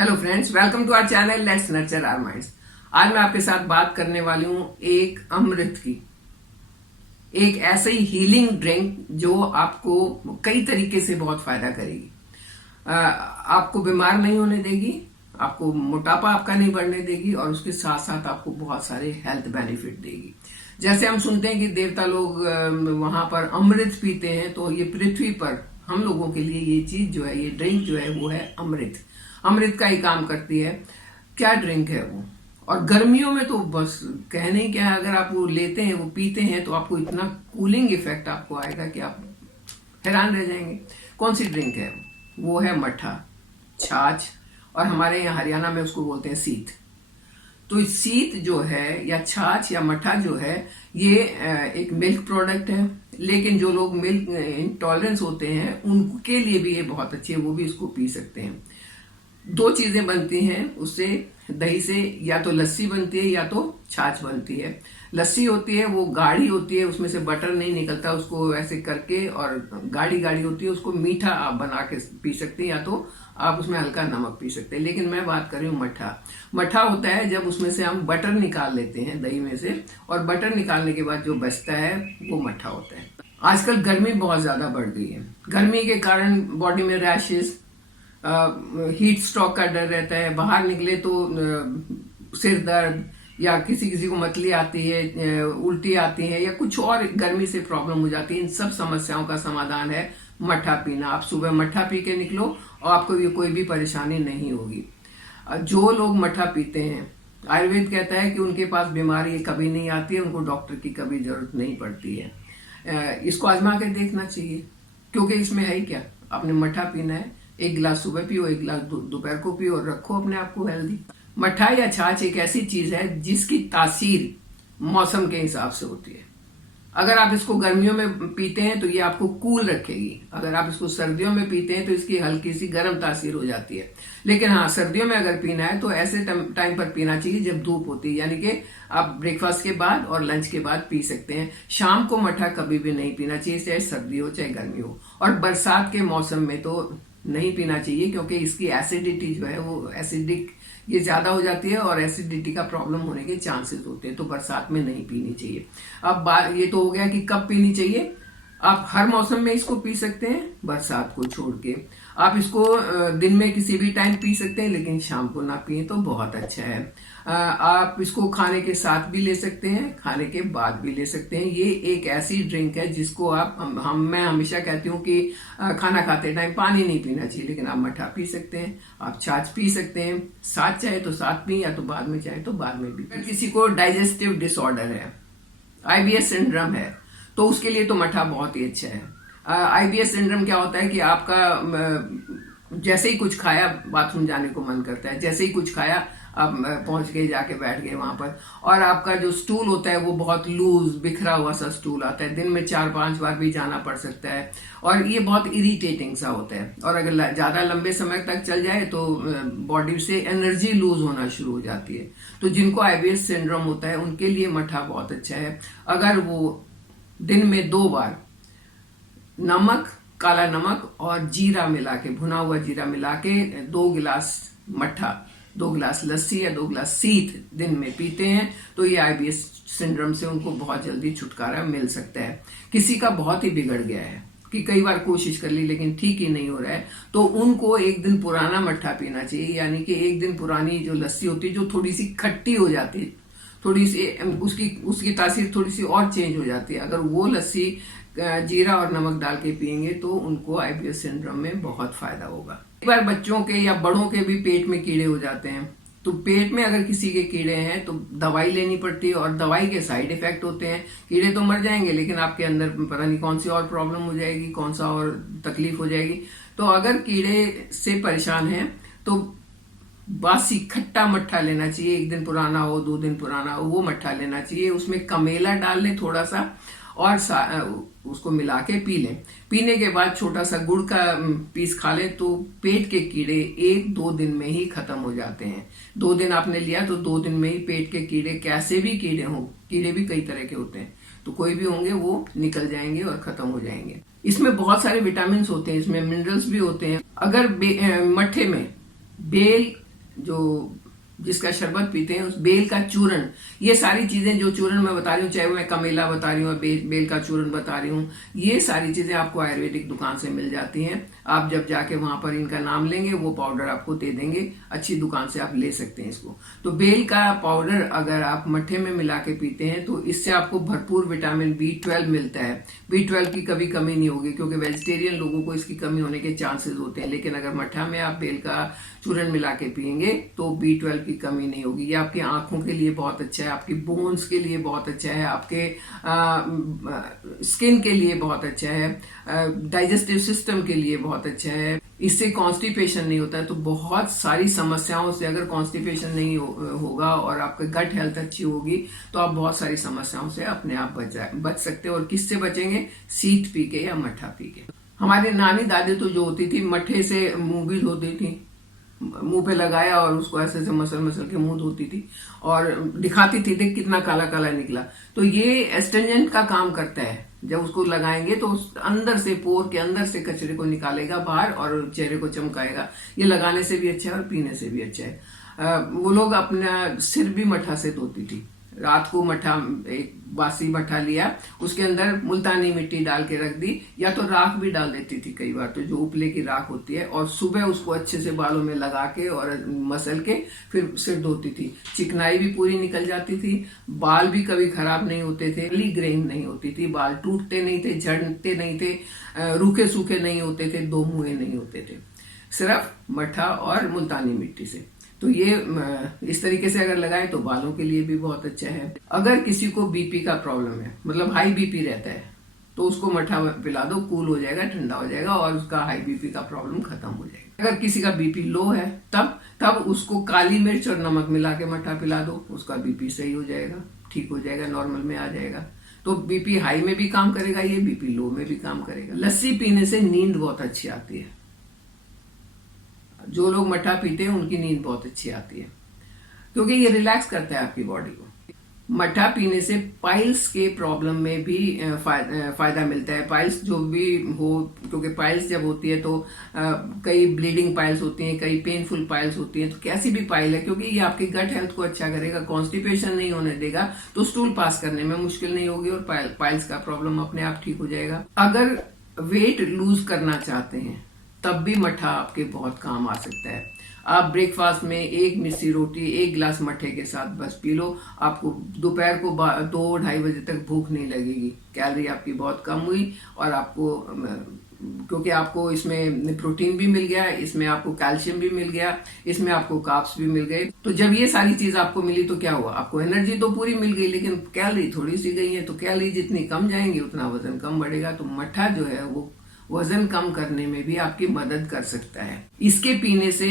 Hello friends, welcome to our channel let's nurture our minds. आज मैं आपके साथ बात करने वाली हूँ एक अमृत की, एक ऐसे ही हीलिंग ड्रिंक जो आपको कई तरीके से बहुत फायदा करेगी। आपको बीमार नहीं होने देगी, आपको मोटापा आपका नहीं बढ़ने देगी और उसके साथ साथ आपको बहुत सारे हेल्थ बेनिफिट देगी। जैसे हम सुनते हैं कि देवता लोग वहां पर अमृत पीते हैं, तो ये पृथ्वी पर हम लोगों के लिए ये चीज जो है, ये ड्रिंक जो है वो है अमृत। अमृत का ही काम करती है। क्या ड्रिंक है वो, और गर्मियों में तो बस कहने ही क्या है, अगर आप वो लेते हैं, वो पीते हैं तो आपको इतना कूलिंग इफेक्ट आपको आएगा कि आप हैरान रह जाएंगे। कौन सी ड्रिंक है वो है मट्ठा, छाछ, और हमारे यहाँ हरियाणा में उसको बोलते हैं सीत। तो सीत जो है या छाछ या मट्ठा जो है, ये एक मिल्क प्रोडक्ट है, लेकिन जो लोग मिल्क इंटॉलरेंस होते हैं उनके लिए भी ये बहुत अच्छी है, वो भी इसको पी सकते हैं। दो चीजें बनती हैं उससे, दही से या तो लस्सी बनती है या तो छाछ बनती है। लस्सी होती है वो गाढ़ी होती है, उसमें से बटर नहीं निकलता, उसको ऐसे करके, और गाढ़ी गाढ़ी होती है, उसको मीठा आप बना के पी सकते हैं या तो आप उसमें हल्का नमक पी सकते हैं। लेकिन मैं बात कर रही हूँ मट्ठा। मट्ठा होता है जब उसमें से हम बटर निकाल लेते हैं दही में से, और बटर निकालने के बाद जो बचता है वो मट्ठा होता है। आजकल गर्मी बहुत ज्यादा बढ़ गई है, गर्मी के कारण बॉडी में रैशेस, हीट स्ट्रोक का डर रहता है, बाहर निकले तो सिर दर्द या किसी किसी को मतली आती है, उल्टी आती है, या कुछ और गर्मी से प्रॉब्लम हो जाती है। इन सब समस्याओं का समाधान है मट्ठा पीना। आप सुबह मट्ठा पी के निकलो और आपको ये कोई भी परेशानी नहीं होगी। जो लोग मट्ठा पीते हैं, आयुर्वेद कहता है कि उनके पास बीमारी कभी नहीं आती है, उनको डॉक्टर की कभी जरूरत नहीं पड़ती है। इसको आजमा के देखना चाहिए, क्योंकि इसमें है ही क्या, आपने मट्ठा पीना है, एक गिलास सुबह पियो, एक गिलास दोपहर को पियो, और रखो अपने आप को हेल्दी। मट्ठा या छाछ एक ऐसी चीज है जिसकी तासीर मौसम के हिसाब से होती है। अगर आप इसको गर्मियों में पीते हैं तो ये आपको कूल रखेगी, अगर आप इसको सर्दियों में पीते हैं तो इसकी हल्की सी गर्म तासीर हो जाती है। लेकिन हाँ, सर्दियों में अगर पीना है तो ऐसे टाइम पर पीना चाहिए जब धूप होती है, यानी कि आप ब्रेकफास्ट के बाद और लंच के बाद पी सकते हैं। शाम को मट्ठा कभी भी नहीं पीना चाहिए, चाहे सर्दी हो चाहे गर्मी हो। और बरसात के मौसम में तो नहीं पीना चाहिए, क्योंकि इसकी एसिडिटी जो है वो एसिडिक ये ज्यादा हो जाती है और एसिडिटी का प्रॉब्लम होने के चांसेस होते हैं, तो बरसात में नहीं पीनी चाहिए। अब ये तो हो गया कि कब पीनी चाहिए। आप हर मौसम में इसको पी सकते हैं, बरसात को छोड़ के। आप इसको दिन में किसी भी टाइम पी सकते हैं, लेकिन शाम को ना पिए तो बहुत अच्छा है। आप इसको खाने के साथ भी ले सकते हैं, खाने के बाद भी ले सकते हैं। ये एक ऐसी ड्रिंक है जिसको मैं हमेशा कहती हूँ कि खाना खाते टाइम पानी नहीं पीना चाहिए, लेकिन आप मट्ठा पी सकते हैं, आप छाछ पी सकते हैं, साथ चाहे तो साथ पी, या तो बाद में चाहे तो बाद में भी। अगर किसी को डाइजेस्टिव डिसऑर्डर है, आईबीएस सिंड्रोम है, तो उसके लिए तो मट्ठा बहुत ही अच्छा है। आईबीएस सिंड्रोम क्या होता है कि आपका जैसे ही कुछ खाया बाथरूम जाने को मन करता है, जैसे ही कुछ खाया आप पहुंच गए, जाके बैठ गए वहां पर, और आपका जो स्टूल होता है वो बहुत लूज बिखरा हुआ सा स्टूल आता है, दिन में 4-5 बार भी जाना पड़ सकता है, और ये बहुत इरिटेटिंग सा होता है। और अगर ज्यादा लंबे समय तक चल जाए तो बॉडी से एनर्जी लूज होना शुरू हो जाती है। तो जिनको आईबीएस सिंड्रोम होता है उनके लिए मट्ठा बहुत अच्छा है। अगर वो दिन में 2 बार नमक, काला नमक और जीरा मिला के, भुना हुआ जीरा मिला के 2 गिलास मट्ठा, 2 गिलास लस्सी या 2 गिलास सीत दिन में पीते हैं, तो ये आईबीएस सिंड्रोम से उनको बहुत जल्दी छुटकारा मिल सकता है। किसी का बहुत ही बिगड़ गया है कि कई बार कोशिश कर ली लेकिन ठीक ही नहीं हो रहा है, तो उनको एक दिन पुराना मट्ठा पीना चाहिए, यानी कि एक दिन पुरानी जो लस्सी होती है, जो थोड़ी सी खट्टी हो जाती है, थोड़ी सी उसकी तासीर थोड़ी सी और चेंज हो जाती है, अगर वो लस्सी जीरा और नमक डाल के पियेंगे तो उनको आईबीएस सिंड्रोम में बहुत फायदा होगा। एक बार बच्चों के या बड़ों के भी पेट में कीड़े हो जाते हैं, तो पेट में अगर किसी के कीड़े हैं तो दवाई लेनी पड़ती है, और दवाई के साइड इफेक्ट होते हैं। कीड़े तो मर जाएंगे, लेकिन आपके अंदर पता नहीं कौन सी और प्रॉब्लम हो जाएगी, कौन सा और तकलीफ हो जाएगी। तो अगर कीड़े से परेशान हैं तो बासी खट्टा मट्ठा लेना चाहिए, 1 दिन पुराना हो 2 दिन पुराना हो, वो मट्ठा लेना चाहिए। उसमें कमेला डाल लें थोड़ा सा, और उसको मिला के पी लें। पीने के बाद छोटा सा गुड़ का पीस खा लें, तो पेट के कीड़े 1-2 दिन में ही खत्म हो जाते हैं। 2 दिन आपने लिया तो 2 दिन में ही पेट के कीड़े, कैसे भी कीड़े हों, कीड़े भी कई तरह के होते हैं, तो कोई भी होंगे वो निकल जाएंगे और खत्म हो जाएंगे। इसमें बहुत सारे विटामिन होते हैं, इसमें मिनरल्स भी होते हैं। अगर मट्ठे में बेल जो जिसका शरबत पीते हैं, उस बेल का चूर्ण, ये सारी चीजें जो चूर्ण मैं बता रही हूँ, चाहे वो मैं कमेला बता रही हूँ, बेल का चूर्ण बता रही हूँ, ये सारी चीजें आपको आयुर्वेदिक दुकान से मिल जाती हैं। आप जब जाके वहां पर इनका नाम लेंगे, वो पाउडर आपको दे देंगे, अच्छी दुकान से आप ले सकते हैं इसको। तो बेल का पाउडर अगर आप मट्ठे में मिला के पीते हैं तो इससे आपको भरपूर विटामिन B12 मिलता है। B12 की कभी कमी नहीं होगी, क्योंकि वेजिटेरियन लोगों को इसकी कमी होने के चांसेस होते हैं, लेकिन अगर मट्ठा में आप बेल का चूर्ण मिला के पियेंगे तो B12 की कमी नहीं होगी। ये आपकी आंखों के लिए बहुत अच्छा है, आपकी बोन्स के लिए बहुत अच्छा है, आपके स्किन के लिए बहुत अच्छा है, डाइजेस्टिव सिस्टम के लिए बहुत अच्छा है। इससे कॉन्स्टिपेशन नहीं होता है। तो बहुत सारी समस्याओं से, अगर कॉन्स्टिपेशन नहीं होगा और आपकी गट हेल्थ अच्छी होगी तो आप बहुत सारी समस्याओं से अपने आप बच सकते हो। और किससे बचेंगे? सीत पी के या मट्ठा पी के। हमारी नानी दादी तो जो होती थी, मट्ठे से मुंह भी धोती थी, मुंह पे लगाया और उसको ऐसे ऐसे मसल मसल के मुंह धोती थी और दिखाती थी, देख कितना काला काला निकला। तो ये एस्ट्रिंजेंट का काम करता है। जब उसको लगाएंगे तो उस अंदर से, पोर के अंदर से कचरे को निकालेगा बाहर और चेहरे को चमकाएगा। ये लगाने से भी अच्छा है और पीने से भी अच्छा है। वो लोग अपना सिर भी मट्ठा से धोती थी। रात को मट्ठा, एक बासी मट्ठा लिया, उसके अंदर मुल्तानी मिट्टी डाल के रख दी, या तो राख भी डाल देती थी कई बार, तो जो उपले की राख होती है, और सुबह उसको अच्छे से बालों में लगा के और मसल के फिर सिर धोती थी। चिकनाई भी पूरी निकल जाती थी, बाल भी कभी खराब नहीं होते थे, ग्रेन नहीं होती थी, बाल टूटते नहीं थे, झड़ते नहीं थे, रूखे सूखे नहीं होते थे, दो मुंहे नहीं होते थे, सिर्फ मट्ठा और मुल्तानी मिट्टी से। तो ये इस तरीके से अगर लगाएं तो बालों के लिए भी बहुत अच्छा है। अगर किसी को बीपी का प्रॉब्लम है, मतलब हाई बीपी रहता है, तो उसको मट्ठा पिला दो, कूल हो जाएगा, ठंडा हो जाएगा और उसका हाई बीपी का प्रॉब्लम खत्म हो जाएगा। अगर किसी का बीपी लो है तब उसको काली मिर्च और नमक मिला के मट्ठा पिला दो, उसका बीपी सही हो जाएगा, ठीक हो जाएगा, नॉर्मल में आ जाएगा। तो बीपी हाई में भी काम करेगा, ये बीपी लो में भी काम करेगा। लस्सी पीने से नींद बहुत अच्छी आती है। जो लोग मट्ठा पीते हैं उनकी नींद बहुत अच्छी आती है, क्योंकि ये रिलैक्स करता है आपकी बॉडी को। मट्ठा पीने से पाइल्स के प्रॉब्लम में भी फायदा मिलता है। पाइल्स जो भी हो, क्योंकि पाइल्स जब होती है तो कई ब्लीडिंग पाइल्स होती हैं, कई पेनफुल पाइल्स होती हैं। तो कैसी भी पाइल है, क्योंकि ये आपकी गट हेल्थ को अच्छा करेगा, कॉन्स्टिपेशन नहीं होने देगा, तो स्टूल पास करने में मुश्किल नहीं होगी और पाइल्स का प्रॉब्लम अपने आप ठीक हो जाएगा। अगर वेट लूज करना चाहते हैं तब भी मट्ठा आपके बहुत काम आ सकता है। आप ब्रेकफास्ट में एक मिस्सी रोटी, एक गिलास मट्ठे के साथ बस पी लो, आपको दोपहर को 2-2:30 बजे तक भूख नहीं लगेगी। कैलोरी आपकी बहुत कम हुई और आपको, क्योंकि आपको इसमें प्रोटीन भी मिल गया, इसमें आपको कैल्शियम भी मिल गया, इसमें आपको कार्ब्स भी मिल गए। तो जब ये सारी चीज आपको मिली तो क्या हुआ? आपको एनर्जी तो पूरी मिल गई, लेकिन कैलोरी थोड़ी सी गई है। तो कैलोरी जितनी कम जाएंगी उतना वजन कम बढ़ेगा। तो मट्ठा जो है वो वजन कम करने में भी आपकी मदद कर सकता है। इसके पीने से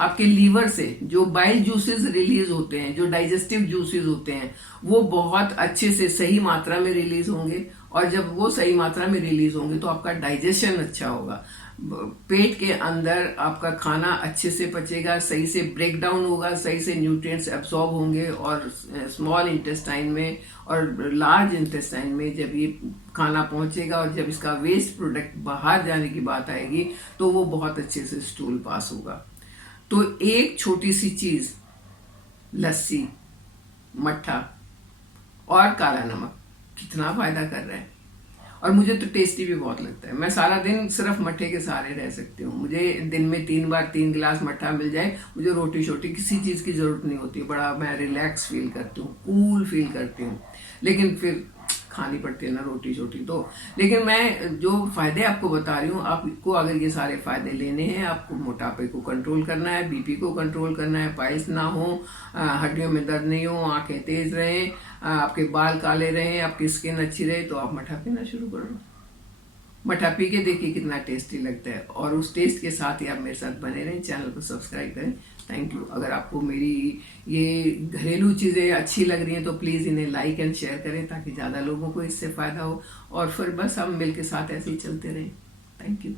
आपके लीवर से जो बाइल जूसेस रिलीज होते हैं, जो डाइजेस्टिव जूसेस होते हैं, वो बहुत अच्छे से सही मात्रा में रिलीज होंगे, और जब वो सही मात्रा में रिलीज होंगे तो आपका डाइजेशन अच्छा होगा। पेट के अंदर आपका खाना अच्छे से पचेगा, सही से ब्रेक डाउन होगा, सही से न्यूट्रिएंट्स एब्सॉर्ब होंगे, और स्मॉल इंटेस्टाइन में और लार्ज इंटेस्टाइन में जब ये खाना पहुंचेगा और जब इसका वेस्ट प्रोडक्ट बाहर जाने की बात आएगी तो वो बहुत अच्छे से स्टूल पास होगा। तो एक छोटी सी चीज, लस्सी, मट्ठा और काला नमक कितना फायदा कर रहा है, और मुझे तो टेस्टी भी बहुत लगता है। मैं सारा दिन सिर्फ मट्ठे के सहारे रह सकती हूँ। मुझे दिन में 3 बार 3 गिलास मट्ठा मिल जाए, मुझे रोटी शोटी किसी चीज की जरूरत नहीं होती। बड़ा मैं रिलैक्स फील करती हूँ, कूल फील करती हूँ, लेकिन फिर खानी पड़ती है ना रोटी शोटी। तो लेकिन मैं जो फायदे आपको बता रही हूँ, आपको अगर ये सारे फायदे लेने हैं, आपको मोटापे को कंट्रोल करना है, बीपी को कंट्रोल करना है, पाइल्स ना हो, हड्डियों में दर्द नहीं हो, आंखें तेज रहें, आपके बाल काले रहें, आपकी स्किन अच्छी रहे, तो आप मट्ठा पीना शुरू करो। मट्ठा पी के देखिए कितना टेस्टी लगता है, और उस टेस्ट के साथ ही आप मेरे साथ बने रहें। चैनल को सब्सक्राइब करें। Thank you. अगर आपको मेरी ये घरेलू चीज़ें अच्छी लग रही हैं तो प्लीज़ इन्हें लाइक एंड शेयर करें, ताकि ज़्यादा लोगों को इससे फ़ायदा हो, और फिर बस हम मिल के साथ ऐसे ही चलते रहें। Thank you.